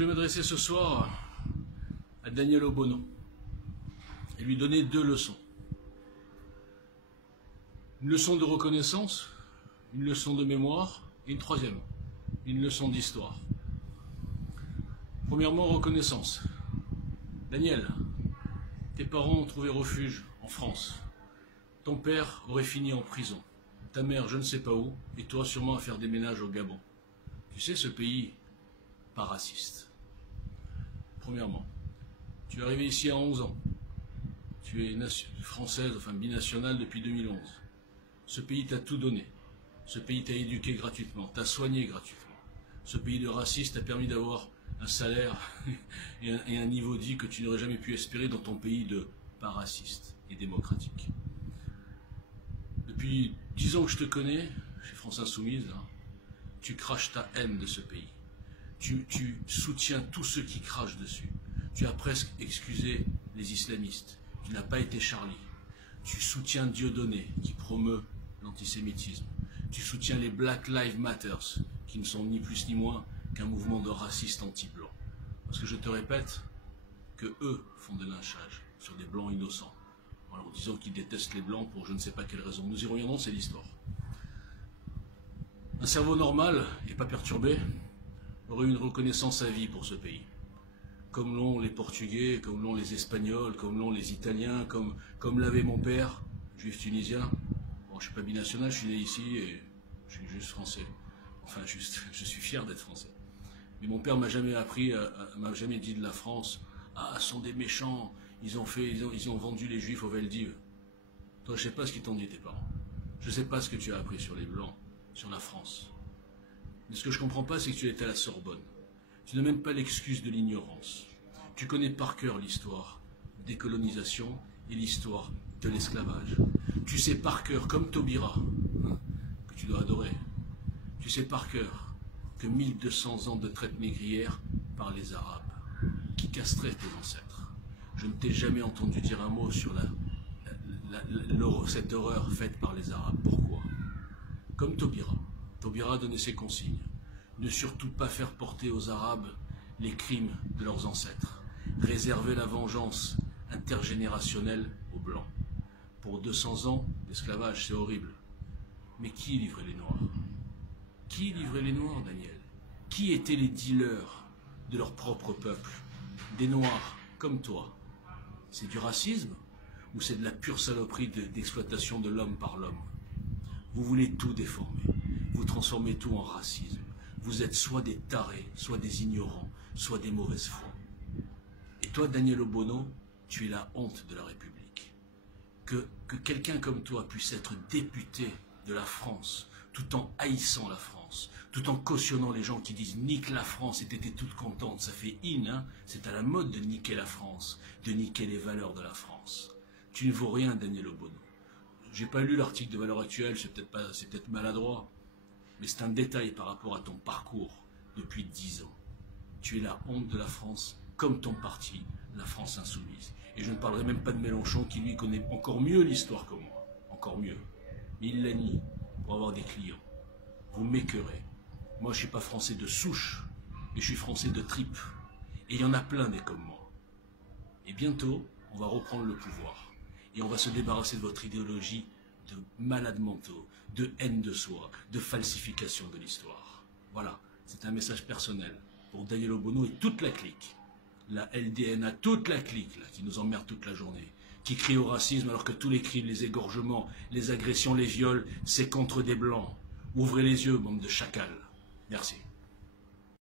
voulais m'adresser ce soir à Daniel Obono et lui donner deux leçons. Une leçon de reconnaissance, une leçon de mémoire et une troisième, une leçon d'histoire. Premièrement, reconnaissance. Daniel, tes parents ont trouvé refuge en France. Ton père aurait fini en prison. Ta mère, je ne sais pas où, et toi sûrement à faire des ménages au Gabon. Tu sais, ce pays, pas raciste. Premièrement, tu es arrivé ici à 11 ans. Tu es française, enfin binationale depuis 2011. Ce pays t'a tout donné. Ce pays t'a éduqué gratuitement, t'a soigné gratuitement. Ce pays de raciste t'a permis d'avoir un salaire et un niveau de vie que tu n'aurais jamais pu espérer dans ton pays de pas raciste et démocratique. Depuis 10 ans que je te connais, chez France Insoumise, là, tu craches ta haine de ce pays. Tu soutiens tous ceux qui crachent dessus. Tu as presque excusé les islamistes. Tu n'as pas été Charlie. Tu soutiens Dieudonné, qui promeut l'antisémitisme. Tu soutiens les Black Lives Matter, qui ne sont ni plus ni moins qu'un mouvement de racistes anti-blancs. Parce que je te répète que eux font des lynchages sur des blancs innocents, en leur disant qu'ils détestent les blancs pour je ne sais pas quelle raison. Nous y reviendrons, c'est l'histoire. Un cerveau normal et pas perturbé aurait une reconnaissance à vie pour ce pays. Comme l'ont les Portugais, comme l'ont les Espagnols, comme l'ont les Italiens, comme l'avait mon père, juif tunisien. Bon, je ne suis pas binational, je suis né ici et je suis juste français. Enfin, je suis fier d'être français. Mais mon père m'a jamais appris, m'a jamais dit de la France, ah, ce sont des méchants, ils ont vendu les juifs aux Veldives. Toi, je ne sais pas ce qu'ils t'ont dit tes parents. Je ne sais pas ce que tu as appris sur les blancs, sur la France. Mais ce que je ne comprends pas, c'est que tu étais à la Sorbonne. Tu n'as même pas l'excuse de l'ignorance. Tu connais par cœur l'histoire des colonisations et l'histoire de l'esclavage. Tu sais par cœur, comme Taubira, que tu dois adorer, tu sais par cœur que 1200 ans de traite négrière par les Arabes, qui castraient tes ancêtres. Je ne t'ai jamais entendu dire un mot sur cette horreur faite par les Arabes. Pourquoi? Comme Taubira. Taubira donnait ses consignes. Ne surtout pas faire porter aux Arabes les crimes de leurs ancêtres. Réserver la vengeance intergénérationnelle aux Blancs. Pour 200 ans, l'esclavage, c'est horrible. Mais qui livrait les Noirs? Qui livrait les Noirs, Daniel? Qui étaient les dealers de leur propre peuple? Des Noirs, comme toi. C'est du racisme ou c'est de la pure saloperie d'exploitation de l'homme par l'homme? Vous voulez tout déformer. Vous transformez tout en racisme. Vous êtes soit des tarés, soit des ignorants, soit des mauvaises foi. Et toi, Daniel Obono, tu es la honte de la République. Que quelqu'un comme toi puisse être député de la France, tout en haïssant la France, tout en cautionnant les gens qui disent « nique la France » et t'étais toute contente, ça fait in, hein, c'est à la mode de niquer la France, de niquer les valeurs de la France. Tu ne vaux rien, Daniel Obono. J'ai pas lu l'article de Valeurs Actuelles, c'est peut-être maladroit, mais c'est un détail par rapport à ton parcours depuis 10 ans. Tu es la honte de la France, comme ton parti, la France Insoumise. Et je ne parlerai même pas de Mélenchon, qui lui connaît encore mieux l'histoire que moi. Encore mieux. Mais il la nie pour avoir des clients. Vous m'écœurez. Moi, je ne suis pas français de souche, mais je suis français de tripe. Et il y en a plein des comme moi. Et bientôt, on va reprendre le pouvoir. Et on va se débarrasser de votre idéologie de malades mentaux, de haine de soi, de falsification de l'histoire. Voilà, c'est un message personnel pour Daniel Obono et toute la clique. La LDNA, toute la clique là, qui nous emmerde toute la journée, qui crie au racisme alors que tous les crimes, les égorgements, les agressions, les viols, c'est contre des blancs. Ouvrez les yeux, bande de chacals. Merci.